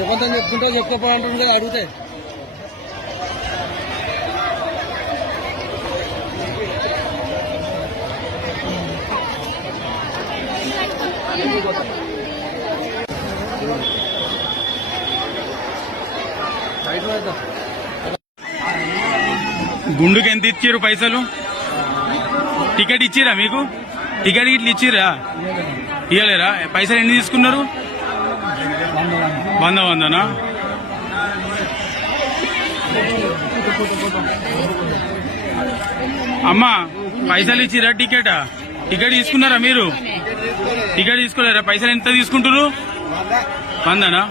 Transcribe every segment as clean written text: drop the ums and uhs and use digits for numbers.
ఎవరితో చెప్పుకుంటా చెప్పుకోపో అంటుంది కదా అడిగితే గుండుకి ఎంత ఇచ్చారు పైసలు? టికెట్ ఇచ్చిరా మీకు? టికెట్ ఇట్లా ఇచ్చిరా? ఇవ్వలేరా? పైసలు ఎన్ని తీసుకున్నారు? 100 అమ్మా పైసలు ఇచ్చిరా? టికెట్ తీసుకున్నారా మీరు? టికెట్ తీసుకోలేరా? పైసలు ఎంత తీసుకుంటారు? 100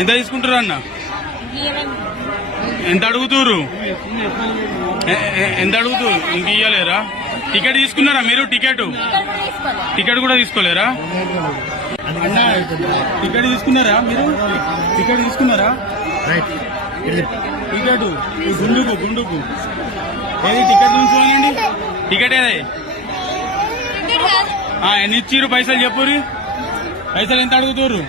ఎంత తీసుకుంటారు అన్న? ఎంత అడుగుతురు? ఎంత అడుగుతురు? ఇంక ఇయ్యలేరా? టికెట్ తీసుకున్నారా మీరు? టికెట్ కూడా తీసుకోలేరా? అన్న టికెట్ తీసుకున్నారా మీరు? టికెట్ తీసుకున్నారా? టికెట్ గుండుకు ఏది టికెట్ తీసుకోండి. టికెట్ ఏది? ఎన్ని ఇచ్చిర్రు పైసలు చెప్పురి? పైసలు ఎంత అడుగుతురు?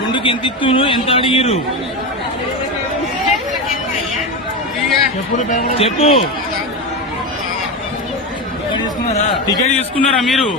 గుండుకి ఎంత ఇస్తున్నారు? ఎంత అడిగిరు చెప్పు. టికెట్ తీసుకున్నారా మీరు?